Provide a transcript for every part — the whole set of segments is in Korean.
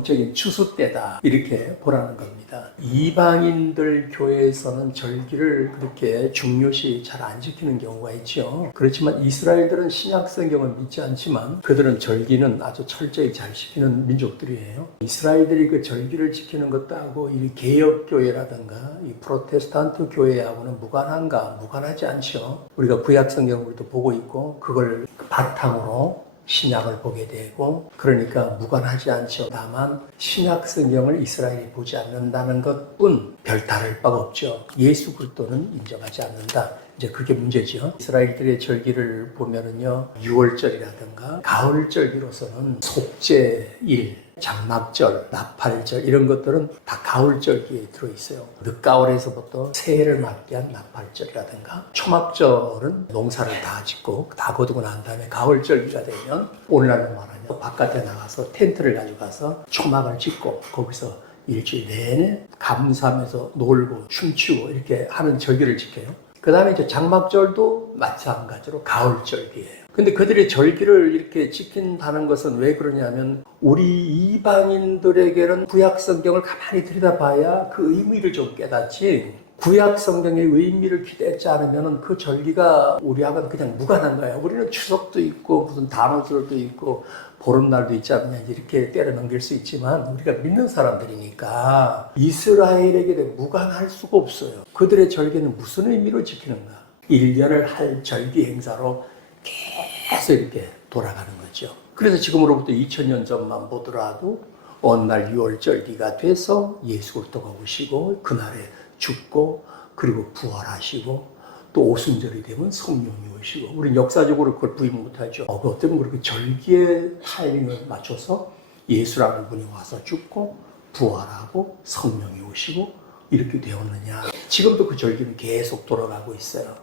영적인 추수 때다, 이렇게 보라는 겁니다. 이방인들 교회에서는 절기를 그렇게 중요시 잘 안 지키는 경우가 있죠. 그렇지만 이스라엘들은 신약 성경을 믿지 않지만 그들은 절기는 아주 철저히 잘 지키는 민족들이에요. 이스라엘들이 그 절기를 지키는 것도 하고 이 개혁교회라든가 이 프로테스탄트 교회하고는 무관한가? 무관하지 않죠. 우리가 구약 성경을 우리도 보고 있고 그걸 바탕으로 신약을 보게 되고, 그러니까 무관하지 않죠. 다만 신약 성경을 이스라엘이 보지 않는다는 것뿐 별다를 바가 없죠. 예수 그리스도는 인정하지 않는다, 이제 그게 문제죠. 이스라엘들의 절기를 보면은요, 6월절이라든가 가을절기로서는 속죄일, 장막절, 나팔절, 이런 것들은 다 가을절기에 들어있어요. 늦가을에서부터 새해를 맞게 한 나팔절이라든가, 초막절은 농사를 다 짓고 다 거두고 난 다음에 가을절기가 되면 오늘날로 말하면 바깥에 나가서 텐트를 가져가서 초막을 짓고 거기서 일주일 내내 감사하면서 놀고 춤추고 이렇게 하는 절기를 지켜요. 그 다음에 이제 장막절도 마찬가지로 가을절기예요. 근데 그들의 절기를 이렇게 지킨다는 것은 왜 그러냐면, 우리 이방인들에게는 구약 성경을 가만히 들여다봐야 그 의미를 좀 깨닫지, 구약 성경의 의미를 기대지 않으면 그 절기가 우리하고는 그냥 무관한 거예요. 우리는 추석도 있고 무슨 단오절도 있고 보름날도 있지 않느냐, 이렇게 때려 넘길 수 있지만 우리가 믿는 사람들이니까 이스라엘에게 무관할 수가 없어요. 그들의 절기는 무슨 의미로 지키는가? 1년을 할 절기 행사로 계속 이렇게 돌아가는 거죠. 그래서 지금으로부터 2000년 전만 보더라도 어느 날 6월절기가 돼서 예수 그리스도가 오시고 그날에 죽고 그리고 부활하시고 또 오순절이 되면 성령이 오시고, 우리는 역사적으로 그걸 부인 못하죠. 어떤 그렇게 절기의 타이밍을 맞춰서 예수라는 분이 와서 죽고 부활하고 성령이 오시고 이렇게 되었느냐. 지금도 그 절기는 계속 돌아가고 있어요.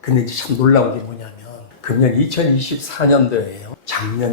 근데 이제 참 놀라운 게 뭐냐면, 금년 2024년도에요.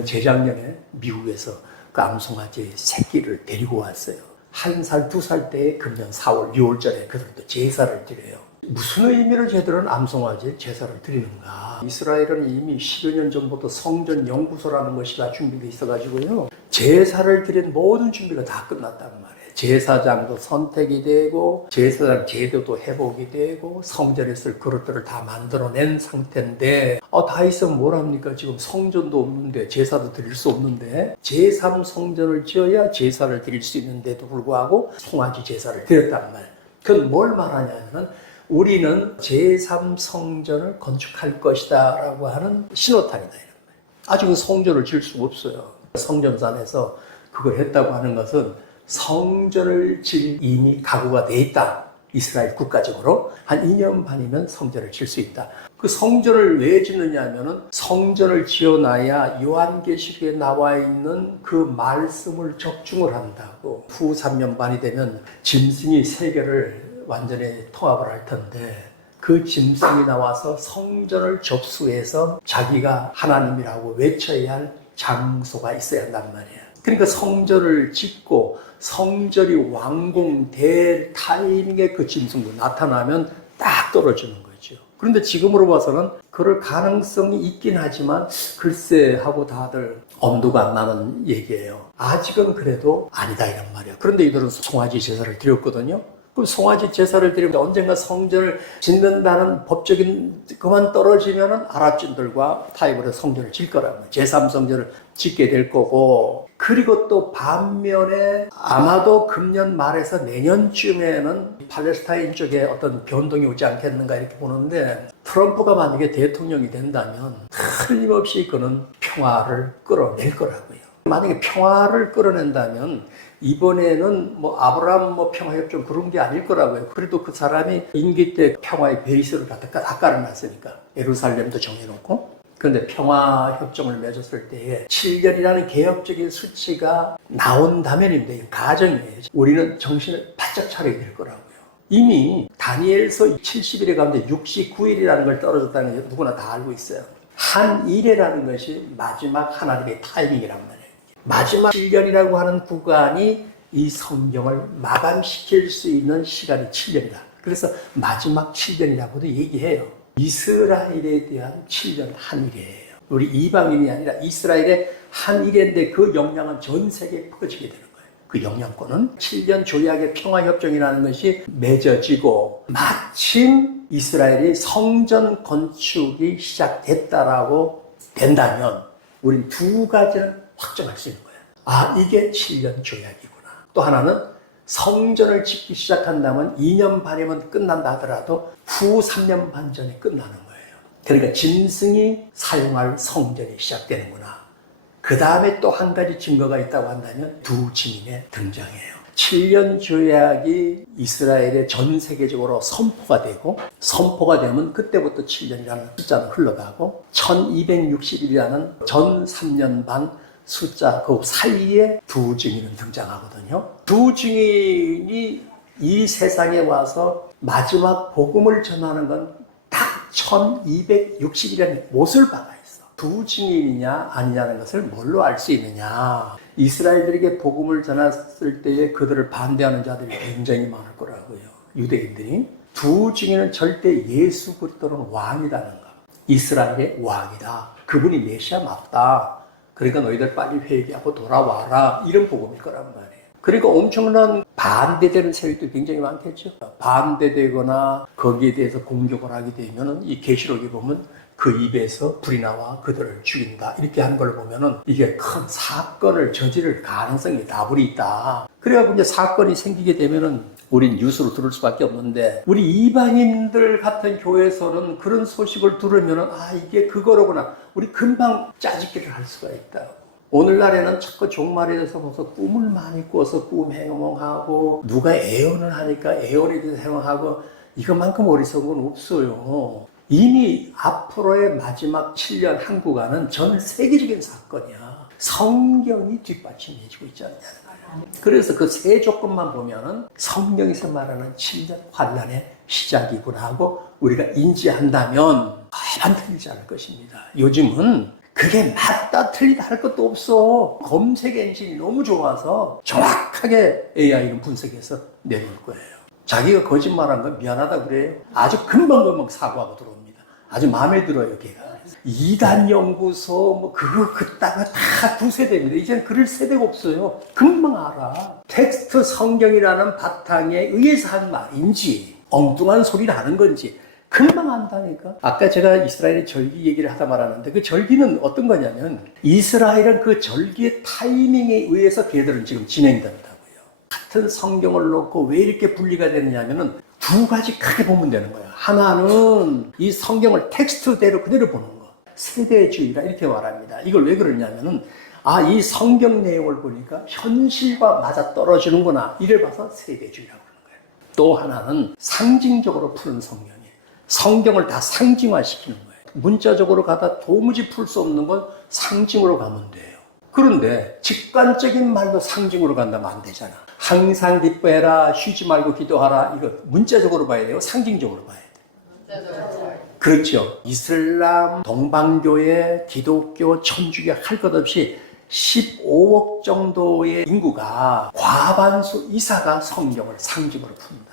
재작년에 미국에서 그 암송아지 새끼를 데리고 왔어요. 1살, 2살 때에 금년 4월, 6월절에 그들도 제사를 드려요. 무슨 의미로 쟤들은 암송아지 제사를 드리는가? 이스라엘은 이미 10여 년 전부터 성전 연구소라는 것이 다 준비되어 있어가지고요, 제사를 드린 모든 준비가 다 끝났단 말이에요. 제사장도 선택이 되고 제사장 제도도 회복이 되고 성전에 쓸 그릇들을 다 만들어낸 상태인데, 다 있으면 뭘 합니까? 지금 성전도 없는데 제사도 드릴 수 없는데, 제3성전을 지어야 제사를 드릴 수 있는데도 불구하고 송아지 제사를 드렸단 말이에요. 그건 뭘 말하냐면, 우리는 제3성전을 건축할 것이다 라고 하는 신호탄이다, 이런 거예요. 아직은 성전을 지을 수가 없어요. 성전산에서 그걸 했다고 하는 것은 성전을 지을 이미 각오가 돼 있다. 이스라엘 국가적으로 한 2년 반이면 성전을 지을 수 있다. 그 성전을 왜 짓느냐 하면은, 성전을 지어놔야 요한계시록에 나와 있는 그 말씀을 적중을 한다고. 후 3년 반이 되면 짐승이 세계를 완전히 통합을 할 텐데, 그 짐승이 나와서 성전을 접수해서 자기가 하나님이라고 외쳐야 할 장소가 있어야 한단 말이에요. 그러니까 성전을 짓고 성전이 완공될 타이밍에 그 짐승도 나타나면 딱 떨어지는 거죠. 그런데 지금으로 봐서는 그럴 가능성이 있긴 하지만 글쎄 하고 다들 엄두가 안 나는 얘기예요. 아직은 그래도 아니다, 이란 말이에요. 그런데 이들은 송아지 제사를 드렸거든요. 그 송아지 제사를 드리면 언젠가 성전을 짓는다는 법적인 그만 떨어지면은 아랍인들과 타입으로 성전을 질 거라고, 제3성전을 짓게 될 거고, 그리고 또 반면에 아마도 금년 말에서 내년쯤에는 팔레스타인 쪽에 어떤 변동이 오지 않겠는가 이렇게 보는데, 트럼프가 만약에 대통령이 된다면 틀림없이 그는 평화를 끌어낼 거라고요. 만약에 평화를 끌어낸다면 이번에는 아브라함 평화협정 그런 게 아닐 거라고요. 그래도 그 사람이 임기 때 평화의 베이스를 다 깔아놨으니까, 예루살렘도 정해놓고. 그런데 평화협정을 맺었을 때에 7년이라는 개혁적인 수치가 나온다면인데, 가정이에요. 우리는 정신을 바짝 차려야 될 거라고요. 이미 다니엘서 70일에 가운데 69일이라는 걸 떨어졌다는 게 누구나 다 알고 있어요. 한 일이라는 것이 마지막 하나님의 타이밍이란 말이에요. 마지막 7년이라고 하는 구간이 이 성경을 마감시킬 수 있는 시간이 7년이다. 그래서 마지막 7년이라고도 얘기해요. 이스라엘에 대한 7년 한 일이에요. 우리 이방인이 아니라 이스라엘의 한 일인데 그 영향은 전 세계에 퍼지게 되는 거예요. 그 영향권은 7년 조약의 평화협정이라는 것이 맺어지고 마침 이스라엘이 성전 건축이 시작됐다라고 된다면 우린 두 가지는 확정할 수 있는 거예요. 아, 이게 7년 조약이구나. 또 하나는 성전을 짓기 시작한다면 2년 반이면 끝난다 하더라도 후 3년 반 전에 끝나는 거예요. 그러니까 짐승이 사용할 성전이 시작되는구나. 그 다음에 또 한 가지 증거가 있다고 한다면 두 증인의 등장이에요. 7년 조약이 이스라엘의 전 세계적으로 선포가 되고 선포가 되면 그때부터 7년이라는 숫자는 흘러가고 1260일이라는 전 3년 반 숫자 그 사이에 두 증인은 등장하거든요. 두 증인이 이 세상에 와서 마지막 복음을 전하는 건 딱 1260일이라는 못을 박아 있어. 두 증인이냐 아니냐는 것을 뭘로 알 수 있느냐. 이스라엘들에게 복음을 전했을 때에 그들을 반대하는 자들이 굉장히 많을 거라고요. 유대인들이. 두 증인은 절대 예수 그리스도는 왕이라는 것. 이스라엘의 왕이다. 그분이 메시아 맞다. 그러니까 너희들 빨리 회개하고 돌아와라. 이런 복음일 거란 말이에요. 그러니까 엄청난 반대되는 세력도 굉장히 많겠죠. 반대되거나 거기에 대해서 공격을 하게 되면은 이 계시록에 보면 그 입에서 불이 나와 그들을 죽인다. 이렇게 하는 걸 보면은 이게 큰 사건을 저지를 가능성이 다분히 있다. 그래가지고 이제 사건이 생기게 되면은 우린 뉴스로 들을 수밖에 없는데 우리 이방인들 같은 교회에서는 그런 소식을 들으면은 아, 이게 그거로구나. 우리 금방 짜집기를 할 수가 있다. 오늘날에는 자꾸 종말에 대해서 벌써 꿈을 많이 꿔서 꿈 해몽하고 누가 애언을 하니까 애언에 대해서 해몽하고 이것만큼 어리석은 건 없어요. 이미 앞으로의 마지막 7년 한국안은 전 세계적인 사건이야. 성경이 뒷받침해주고 있지 않냐는 거예요. 그래서 그 세 조건만 보면은 성경에서 말하는 7년 환란의 시작이구나 하고 우리가 인지한다면 과연 틀리지 않을 것입니다. 요즘은 그게 맞다 틀리다 할 것도 없어. 검색 엔진이 너무 좋아서 정확하게 AI는 분석해서 내놓을 거예요. 자기가 거짓말한 건 미안하다 그래요. 아주 금방금방 사과하고 들어옵니다. 아주 마음에 들어요, 걔가. 이단 연구소 뭐 그거 그따가 다 두세 대입니다. 이제는 그럴 세대가 없어요. 금방 알아. 텍스트 성경이라는 바탕에 의해서 한 말인지 엉뚱한 소리를 하는 건지 금방 안다니까. 아까 제가 이스라엘의 절기 얘기를 하다 말았는데 그 절기는 어떤 거냐면 이스라엘은 그 절기의 타이밍에 의해서 걔들은 지금 진행된다고요. 같은 성경을 놓고 왜 이렇게 분리가 되느냐면은 두 가지 크게 보면 되는 거예요. 하나는 이 성경을 텍스트대로 그대로 보는 거. 세대주의라 이렇게 말합니다. 이걸 왜 그러냐면은 아, 이 성경 내용을 보니까 현실과 맞아 떨어지는구나. 이를 봐서 세대주의라고 하는 거예요. 또 하나는 상징적으로 푸는 성경이에요. 성경을 다 상징화시키는 거예요. 문자적으로 가다 도무지 풀 수 없는 건 상징으로 가면 돼요. 그런데 직관적인 말도 상징으로 간다면 안 되잖아. 항상 기뻐해라, 쉬지 말고 기도하라. 이거 문자적으로 봐야 돼요? 상징적으로 봐야 돼요? 문자적으로. 그렇죠. 이슬람, 동방교회, 기독교, 천주교 할 것 없이 15억 정도의 인구가 과반수 이사가 성경을 상징으로 푼다.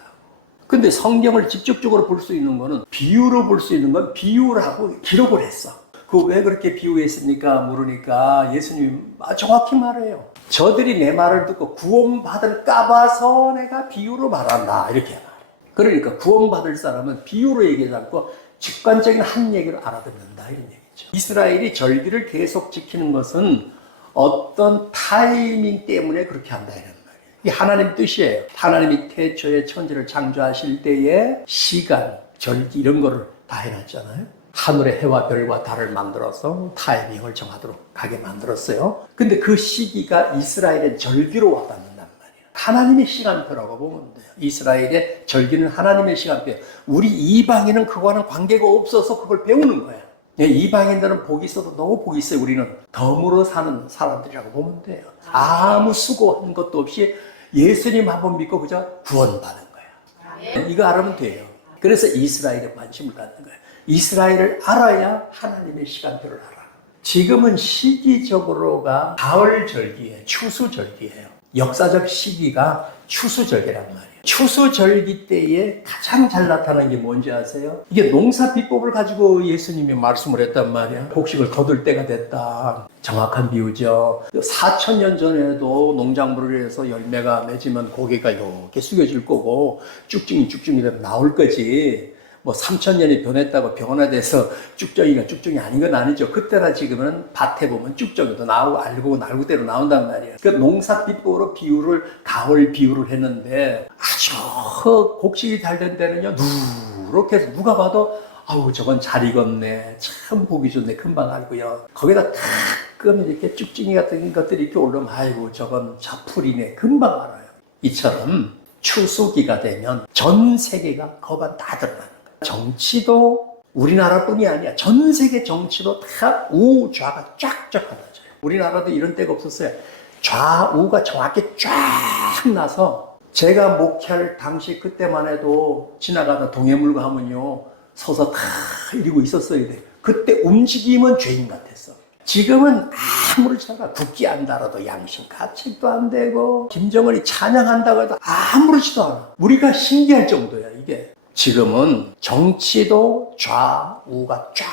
근데 성경을 직접적으로 볼 수 있는 거는 비유로 볼 수 있는 건 비유라고 기록을 했어. 그 왜 그렇게 비유했습니까? 물으니까 예수님 정확히 말해요. 저들이 내 말을 듣고 구원받을까 봐서 내가 비유로 말한다. 이렇게 말해요. 그러니까 구원받을 사람은 비유로 얘기하지 않고 직관적인 한 얘기를 알아듣는다. 이런 얘기죠. 이스라엘이 절기를 계속 지키는 것은 어떤 타이밍 때문에 그렇게 한다. 이런 이 하나님 뜻이에요. 하나님이 태초에 천지를 창조하실 때에 시간, 절기 이런 거를 다 해놨잖아요. 하늘의 해와 별과 달을 만들어서 타이밍을 정하도록 가게 만들었어요. 근데 그 시기가 이스라엘의 절기로 와닿는단 말이에요. 하나님의 시간표라고 보면 돼요. 이스라엘의 절기는 하나님의 시간표. 우리 이방인은 그거와는 관계가 없어서 그걸 배우는 거예요. 이방인들은 복이 있어도 너무 복이 있어요. 우리는 덤으로 사는 사람들이라고 보면 돼요. 아무 수고한 것도 없이 예수님 한 번 믿고 그저 구원받은 거야. 이거 알면 돼요. 그래서 이스라엘에 관심을 갖는 거예요. 이스라엘을 알아야 하나님의 시간표를 알아. 지금은 시기적으로가 가을 절기예요. 추수 절기예요. 역사적 시기가 추수절기란 말이에요. 추수절기 때에 가장 잘 나타나는 게 뭔지 아세요? 이게 농사 비법을 가지고 예수님이 말씀을 했단 말이야. 곡식을 거둘 때가 됐다. 정확한 비유죠. 4,000년 전에도 농작물을 해서 열매가 맺으면 고개가 이렇게 숙여질 거고 쭉증이가 나올 거지. 뭐 3,000년이 변했다고 변화돼서 쭉정이가 쭉정이 아닌 건 아니죠. 그때나 지금은 밭에 보면 쭉정이도 나오고 알고 날고대로 나온단 말이에요. 그 농사 비법으로 비유를 가을 비유를 했는데 아주 곡식이 잘 된 때는요 누렇게 해서 누가 봐도 아우 저건 잘 익었네 참 보기 좋네 금방 알고요. 거기다 가끔 이렇게 쭉정이 같은 것들이 이렇게 올라오면 아이고 저건 자풀이네 금방 알아요. 이처럼 추수기가 되면 전 세계가 거반 다 드러나는 거예요. 정치도 우리나라뿐이 아니야. 전 세계 정치도 다 우좌가 쫙쫙 갈라져요. 우리나라도 이런 때가 없었어요. 좌우가 정확히 쫙 나서 제가 목회할 당시 그때만 해도 지나가다 동해물가 하면요 서서 다 이러고 있었어야 돼. 그때 움직이면 죄인 같았어. 지금은 아무렇지 않아. 국기 안 달아도 양심 가책도 안 되고 김정은이 찬양한다고 해도 아무렇지도 않아. 우리가 신기할 정도야 이게. 지금은 정치도 좌우가 쫙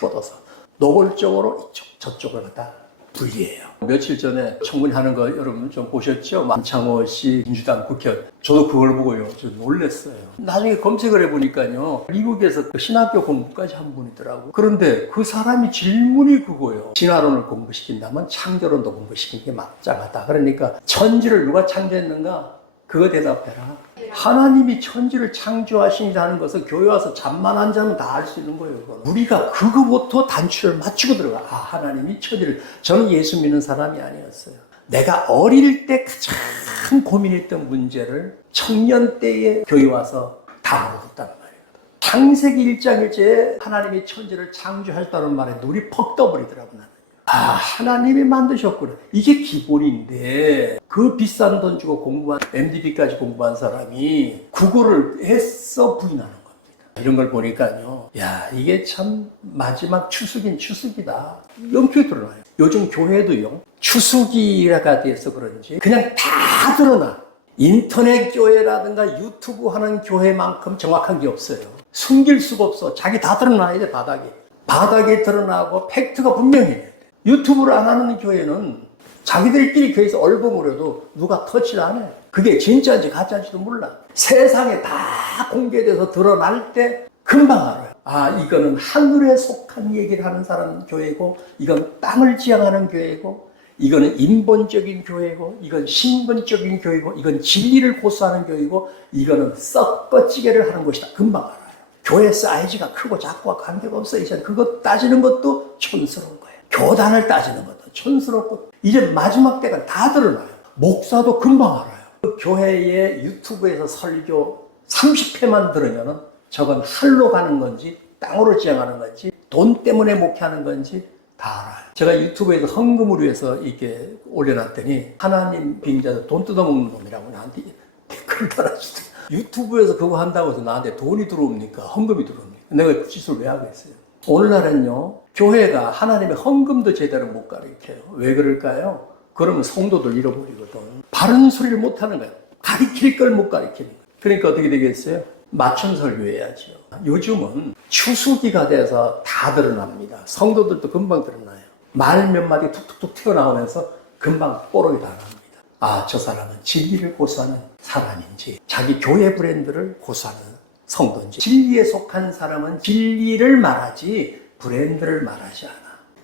뻗어서 노골적으로 이쪽 저쪽을 갖다 분리해요. 며칠 전에 청문하는 거 여러분 좀 보셨죠? 만창호 씨 민주당 국회의원. 저도 그걸 보고요 좀 놀랐어요. 나중에 검색을 해보니까요 미국에서 그 신학교 공부까지 한 분이더라고. 그런데 그 사람이 질문이 그거예요. 진화론을 공부시킨다면 창조론도 공부시키는 게 맞짱하다. 그러니까 천지를 누가 창조했는가? 그거 대답해라. 하나님이 천지를 창조하신다는 것은 교회 와서 잠만 안 자면 다 알 수 있는 거예요. 그건. 우리가 그거부터 단추를 맞추고 들어가. 아, 하나님이 천지를. 저는 예수 믿는 사람이 아니었어요. 내가 어릴 때 가장 고민했던 문제를 청년 때에 교회 와서 다 물어봤단 말이에요. 창세기 1장 1절에 하나님이 천지를 창조하셨다는 말에 눈이 퍽 떠버리더라고 나는. 아, 하나님이 만드셨구나. 이게 기본인데 그 비싼 돈 주고 공부한 MDB까지 공부한 사람이 국어를 애써 부인하는 겁니다. 이런 걸 보니까요. 야, 이게 참 마지막 추수긴 추수기다. 엄청 드러나요. 요즘 교회도요. 추수기가 돼서 그런지 그냥 다 드러나. 인터넷 교회라든가 유튜브 하는 교회만큼 정확한 게 없어요. 숨길 수가 없어. 자기 다 드러나야 돼, 바닥에. 바닥에 드러나고 팩트가 분명해요. 유튜브를 안 하는 교회는 자기들끼리 교회에서 얼버무려도 누가 터치를 안 해. 그게 진짜인지 가짜인지도 몰라. 세상에 다 공개돼서 드러날 때 금방 알아요. 아, 이거는 하늘에 속한 얘기를 하는 사람 교회고, 이건 땅을 지향하는 교회고, 이거는 인본적인 교회고, 이건 신분적인 교회고, 이건 진리를 고수하는 교회고, 이거는 썩버찌개를 하는 것이다. 금방 알아요. 교회 사이즈가 크고 작고와 관계가 없어. 이제 그거 따지는 것도 촌스러운 거예요. 교단을 따지는 것도 촌스럽고 이제 마지막 때가 다 드러나요. 목사도 금방 알아요. 그 교회의 유튜브에서 설교 30회만 들으면은 저건 할로 가는 건지 땅으로 지향하는 건지 돈 때문에 목회하는 건지 다 알아요. 제가 유튜브에서 헌금을 위해서 이렇게 올려놨더니 하나님 빙자도 돈 뜯어먹는 놈이라고 나한테 댓글을 달아주더라고요. 유튜브에서 그거 한다고 해서 나한테 돈이 들어옵니까? 헌금이 들어옵니까? 내가 그 짓을 왜 하겠어요? 오늘날은요, 교회가 하나님의 헌금도 제대로 못 가르쳐요. 왜 그럴까요? 그러면 성도들 잃어버리거든. 바른 소리를 못 하는 거예요. 가르칠 걸 못 가르치는 거예요. 그러니까 어떻게 되겠어요? 맞춤 설교해야죠. 요즘은 추수기가 돼서 다 드러납니다. 성도들도 금방 드러나요. 말 몇 마디 툭툭툭 튀어나오면서 금방 뽀록이 다 납니다. 아, 저 사람은 진리를 고수하는 사람인지, 자기 교회 브랜드를 고수하는 성도인지. 진리에 속한 사람은 진리를 말하지 브랜드를 말하지 않아.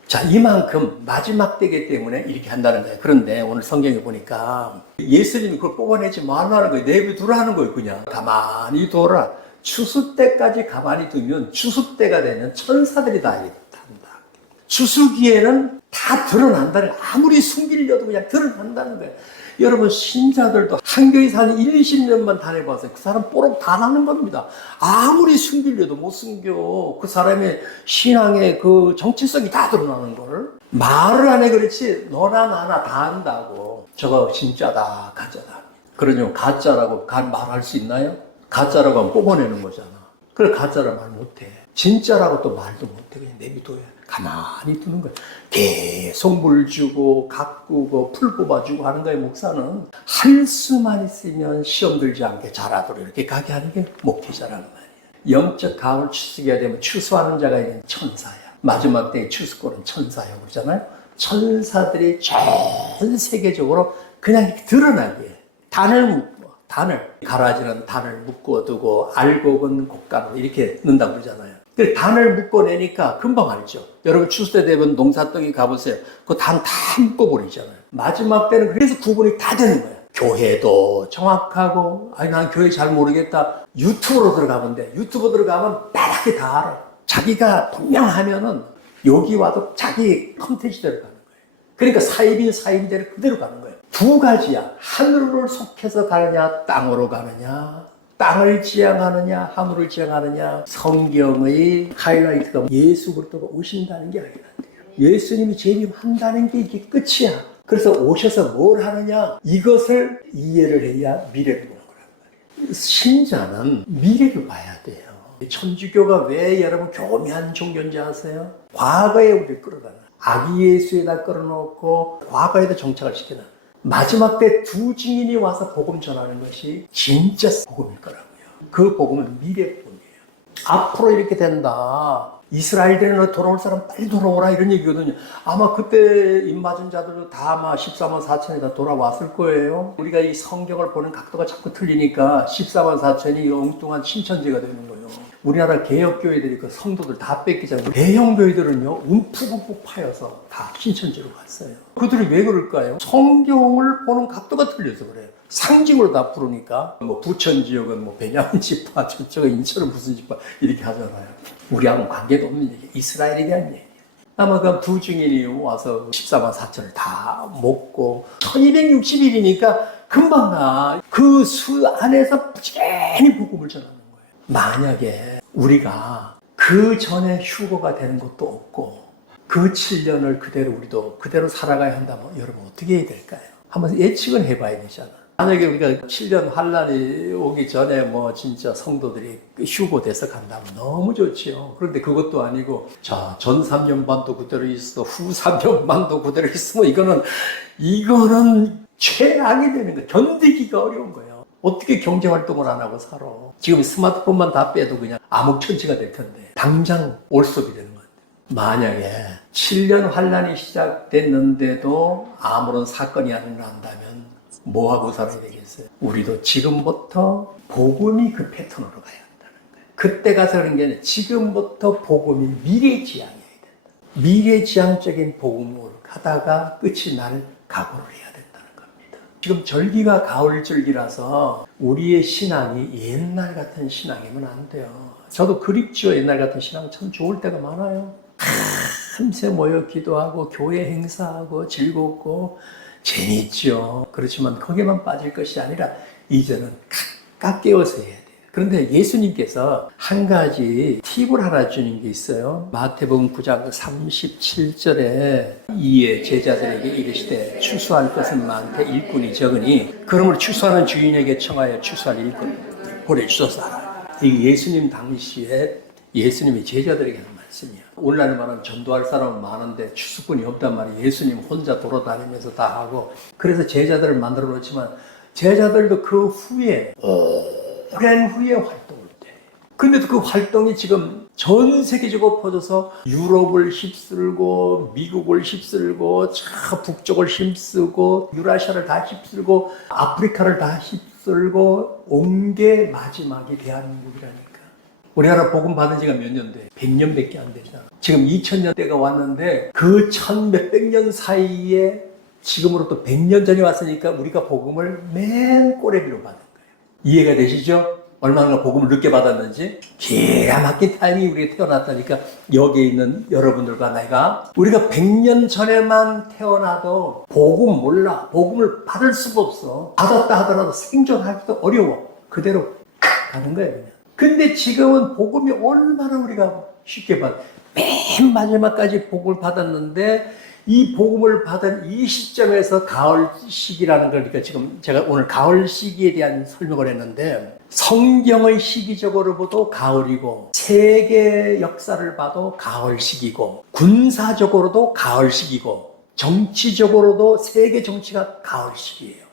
자, 이만큼 마지막 때기 때문에 이렇게 한다는 거예요. 그런데 오늘 성경에 보니까 예수님이 그걸 뽑아내지 말라는 거예요. 내비두라는 거예요. 그냥 가만히 둬라. 추수 때까지 가만히 두면 추수 때가 되면 천사들이 다 한다. 추수기에는 다 드러난다는 거예요. 아무리 숨기려도 그냥 드러난다는 거예요. 여러분 신자들도 한교회 한 1, 20년만 다녀봐서 그 사람 뽀록 다 나는 겁니다. 아무리 숨기려도 못 숨겨. 그 사람의 신앙의 그 정체성이 다 드러나는 걸. 말을 안 해 그렇지 너나 나나 다 안다고. 저거 진짜다 가짜다. 그러냐면 가짜라고 말할 수 있나요? 가짜라고 하면 뽑아내는 거잖아. 그래 가짜라 말 못해. 진짜라고 또 말도 못해. 그냥 내비둬야 가만히 두는 거야. 계속 물 주고 가꾸고 풀 뽑아주고 하는 거예요. 목사는 할 수만 있으면 시험 들지 않게 잘하도록 이렇게 가게 하는 게 목회자라는 말이에요. 영적 가을 추수기가 되면 추수하는 자가 있는 천사야. 마지막 때의 추수꾼은 천사야 그러잖아요. 천사들이 전 세계적으로 그냥 이렇게 드러나게 해. 단을 가라지는 단을 묶어두고 알곡은 곡간으로 이렇게 넣는다고 그러잖아요. 단을 묶어내니까 금방 알죠. 여러분 추수 때 되면 농사떡이 가보세요. 그 단 다 묶어버리잖아요. 마지막 때는 그래서 구분이 다 되는 거예요. 교회도 정확하고 아니 난 교회 잘 모르겠다. 유튜브로 들어가면 돼. 유튜브 들어가면 빠르게 다 알아. 자기가 분명하면은 여기 와도 자기 컨텐츠대로 가는 거예요. 그러니까 사입대로 그대로 가는 거예요. 두 가지야. 하늘을 속해서 가느냐 땅으로 가느냐. 땅을 지향하느냐 하늘을 지향하느냐. 성경의 하이라이트가 예수 그리스도가 오신다는 게 하이라이트예요. 예수님이 재림한다는 게 이게 끝이야. 그래서 오셔서 뭘 하느냐 이것을 이해를 해야 미래를 보는 거란 말이에요. 신자는 미래를 봐야 돼요. 천주교가 왜 여러분 교묘한 종교인지 아세요? 과거에 우리를 끌어다가 아기 예수에다 끌어놓고 과거에도 정착을 시켜놔. 마지막 때 두 증인이 와서 복음 전하는 것이 진짜 복음일 거라고요. 그 복음은 미래 복음이에요. 앞으로 이렇게 된다. 이스라엘들은 돌아올 사람 빨리 돌아오라 이런 얘기거든요. 아마 그때 입맞은 자들도 다 아마 14만 4천이 다 돌아왔을 거예요. 우리가 이 성경을 보는 각도가 자꾸 틀리니까 14만 4천이 엉뚱한 신천지가 되는 거예요. 우리나라 개혁교회들이 그 성도들 다 뺏기잖아요. 대형교회들은요 움푹움푹 파여서 다 신천지로 갔어요. 그들이 왜 그럴까요? 성경을 보는 각도가 틀려서 그래요. 상징으로 다 부르니까 뭐 부천 지역은 뭐 베냐민 지파, 저쪽은 인천은 무슨 지파 이렇게 하잖아요. 우리하고는 관계도 없는 얘기. 이스라엘에 대한 얘기예요. 아마 그 두 증인이 와서 14만 4천을 다 먹고 1260일이니까 금방 나. 그 수 안에서 부지런히 복음을 전하는 거예요. 만약에 우리가 그 전에 휴거가 되는 것도 없고 그 7년을 우리도 그대로 살아가야 한다면 여러분 어떻게 해야 될까요? 한번 예측은 해봐야 되잖아. 만약에 우리가 7년 환란이 오기 전에 뭐 진짜 성도들이 휴고돼서 간다면 너무 좋지요. 그런데 그것도 아니고 전 3년 반도 그대로 있어, 후 3년 반도 그대로 있으면 이거는 최악이 되는 거예요. 견디기가 어려운 거예요. 어떻게 경제활동을 안 하고 살아. 지금 스마트폰만 다 빼도 그냥 암흑천지가 될 텐데 당장 올속이 되는 거예요. 만약에 7년 환란이 시작됐는데도 아무런 사건이 안 일어난다면 뭐하고 살아야 되겠어요? 우리도 지금부터 복음이 그 패턴으로 가야 한다는 거예요. 그때 가서 그런 게 아니라 지금부터 복음이 미래지향해야 된다. 미래지향적인 복음으로 가다가 끝이 날 각오를 해야 된다는 겁니다. 지금 절기가 가을절기라서 우리의 신앙이 옛날 같은 신앙이면 안 돼요. 저도 그립죠. 옛날 같은 신앙 참 좋을 때가 많아요. 밤새 모여 기도하고 교회 행사하고 즐겁고 재밌죠. 그렇지만 거기에만 빠질 것이 아니라 이제는 각각 깨워서 해야 돼요. 그런데 예수님께서 한 가지 팁을 하나 주는 게 있어요. 마태복음 9장 37절에 이에 제자들에게 이르시되 추수할 것은 많되 일꾼이 적으니 그러므로 추수하는 주인에게 청하여 추수할 일꾼 보내주소서 하라. 이게 예수님 당시에 예수님이 제자들에게 하는 말씀이야. 오늘날 말하면 전도할 사람은 많은데 추수꾼이 없단 말이에요. 예수님 혼자 돌아다니면서 다 하고. 그래서 제자들을 만들어 놓지만 제자들도 그 후에 오랜 후에 활동을 돼. 근데도 그 활동이 지금 전 세계적으로 퍼져서 유럽을 휩쓸고 미국을 휩쓸고 북쪽을 휩쓰고 유라시아를 다 휩쓸고 아프리카를 다 휩쓸고 온 게 마지막이 대한민국이라니까. 우리나라 복음 받은 지가 몇 년 돼? 100년밖에 안 되잖아. 지금 2000년대가 왔는데 그 1000몇백 사이에 지금으로 또 100년 전에 왔으니까 우리가 복음을 맨 꼬레비로 받은 거예요. 이해가 되시죠? 얼마나 복음을 늦게 받았는지. 기가 막힌 타이밍이 우리가 태어났다니까. 여기에 있는 여러분들과 내가 우리가 100년 전에만 태어나도 복음 몰라. 복음을 받을 수가 없어. 받았다 하더라도 생존하기도 어려워. 그대로 가는 거예요 그냥. 근데 지금은 복음이 얼마나 우리가 쉽게 맨 마지막까지 복음을 받았는데 이 복음을 받은 이 시점에서 가을 시기라는 걸, 그러니까 지금 제가 오늘 가을 시기에 대한 설명을 했는데 성경의 시기적으로 봐도 가을이고 세계 역사를 봐도 가을 시기고 군사적으로도 가을 시기고 정치적으로도 세계 정치가 가을 시기예요.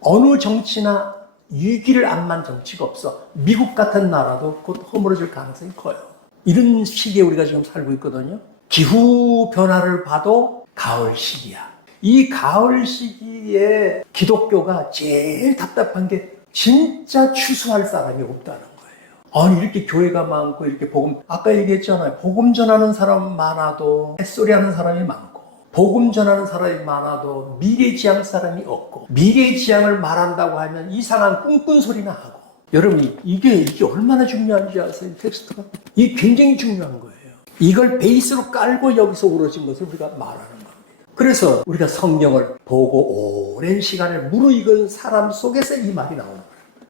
어느 정치나 위기를 안 만 정치가 없어. 미국 같은 나라도 곧 허물어질 가능성이 커요. 이런 시기에 우리가 지금 살고 있거든요. 기후 변화를 봐도 가을 시기야. 이 가을 시기에 기독교가 제일 답답한 게 진짜 추수할 사람이 없다는 거예요. 아니 이렇게 교회가 많고 이렇게 복음, 아까 얘기했잖아요. 복음 전하는 사람 많아도 햇소리 하는 사람이 많고 복음 전하는 사람이 많아도 미래지향 사람이 없고 미래지향을 말한다고 하면 이상한 꿍꿍 소리나 하고. 여러분 이게 얼마나 중요한지 아세요? 텍스트가 이게 굉장히 중요한 거예요. 이걸 베이스로 깔고 여기서 우러진 것을 우리가 말하는 겁니다. 그래서 우리가 성경을 보고 오랜 시간을 무르익은 사람 속에서 이 말이 나오는 거예요.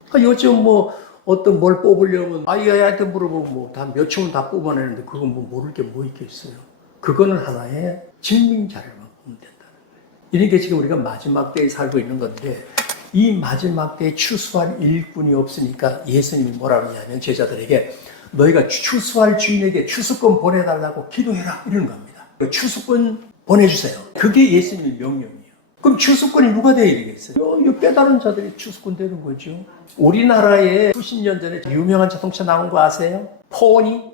그러니까 요즘 뭐 어떤 뭘 뽑으려면 아이한테 물어보면 뭐 다 몇 층은 다 뽑아내는데 그건 뭐 모를 게 뭐 있겠어요. 그거는 하나의 증명 자료만 보면 된다는 거예요. 이러니까 지금 우리가 마지막 때에 살고 있는 건데 이 마지막 때에 추수할 일꾼이 없으니까 예수님이 뭐라 그러냐면 제자들에게 너희가 추수할 주인에게 추수권 보내달라고 기도해라 이러는 겁니다. 추수권 보내주세요. 그게 예수님의 명령이에요. 그럼 추수권이 누가 돼야 되겠어요? 이 깨달은 자들이 추수권 되는 거죠. 우리나라에 수십 년 전에 유명한 자동차 나온 거 아세요?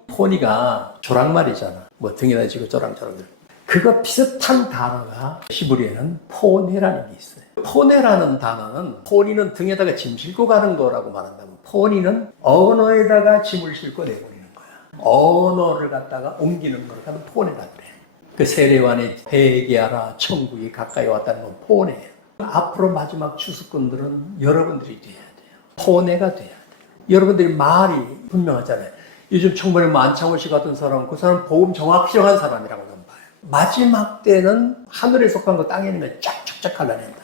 포니가 조랑말이잖아. 뭐 등에다 지고 조랑조랑. 그거 비슷한 단어가 히브리에는 포네라는 게 있어요. 포네라는 단어는 포니는 등에다가 짐 싣고 가는 거라고 말한다면 포니는 언어에다가 짐을 싣고 내버리는 거야. 언어를 갖다가 옮기는 걸 하면 포네라 그래. 그 세례관이 회개하라 천국이 가까이 왔다는 건 포네예요. 앞으로 마지막 추수꾼들은 여러분들이 돼야 돼요. 포네가 돼야 돼요. 여러분들이 말이 분명하잖아요. 요즘 청번에 안창호 씨 같은 사람, 그 사람 복음 정확히 정한 사람이라고 좀 봐요. 마지막 때는 하늘에 속한 거 땅에 있는 거 쫙쫙쫙 갈라낸다.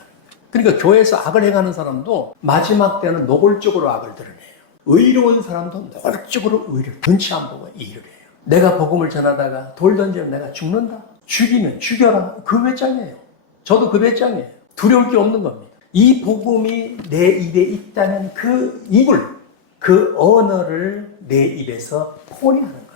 그러니까 교회에서 악을 행하는 사람도 마지막 때는 노골적으로 악을 드러내요. 의로운 사람도 노골적으로 의를 눈치 안 보고 일을 해요. 내가 복음을 전하다가 돌 던지면 내가 죽는다. 죽이면 죽여라. 그 배짱이에요. 저도 그 배짱이에요. 두려울 게 없는 겁니다. 이 복음이 내 입에 있다면 그 입을, 그 언어를 내 입에서 포니하는 겁니다.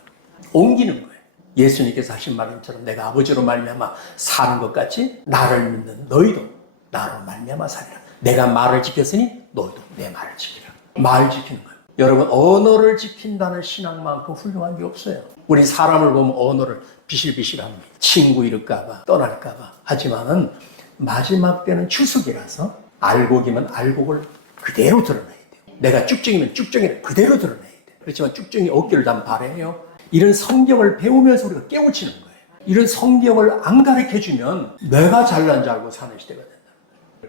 옮기는 거예요. 예수님께서 하신 말씀처럼 내가 아버지로 말미암아 사는 것 같이 나를 믿는 너희도 나로 말미암아 살리라. 내가 말을 지켰으니 너희도 내 말을 지키라. 말 지키는 거예요. 여러분 언어를 지킨다는 신앙만큼 훌륭한 게 없어요. 우리 사람을 보면 언어를 비실비실합니다. 친구 잃을까 봐 떠날까 봐. 하지만은 마지막 때는 추석이라서 알곡이면 알곡을 그대로 드러내야 돼요. 내가 쭉정이면 쭉정이를 그대로 드러내야 돼요. 그렇지만 쭉정이 어깨를 단 바래요. 이런 성경을 배우면서 우리가 깨우치는 거예요. 이런 성경을 안 가르쳐주면 내가 잘난 줄 알고 사는 시대가 된다.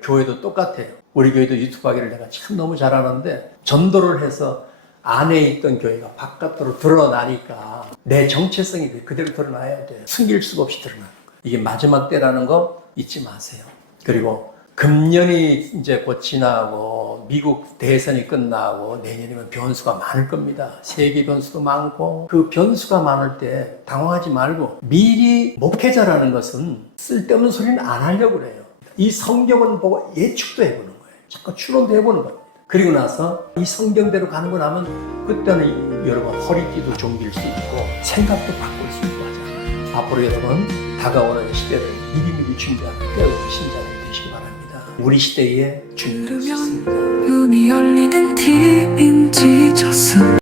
교회도 똑같아요. 우리 교회도 유튜브 하기를 내가 참 너무 잘하는데 전도를 해서 안에 있던 교회가 바깥으로 드러나니까 내 정체성이 그대로 드러나야 돼요. 숨길 수가 없이 드러나는 거예요. 이게 마지막 때라는 거 잊지 마세요. 그리고 금년이 이제 곧 지나고 미국 대선이 끝나고 내년이면 변수가 많을 겁니다. 세계 변수도 많고 그 변수가 많을 때 당황하지 말고 미리 목회자라는 것은 쓸데없는 소리는 안 하려고 그래요. 이 성경을 보고 예측도 해보는 거예요. 자꾸 추론도 해보는 겁니다. 그리고 나서 이 성경대로 가는 거 나면 그때는 여러분 허리띠도 좀길 수 있고 생각도 바꿀 수 있고 하잖아요. 앞으로 여러분 다가오는 시대를 미리미리 준비하는 깨어있는 신자들이 되시기 바랍니다. 우리 시대에 준비할 수 있습니다. 눈이 열리는 TV인지 졌음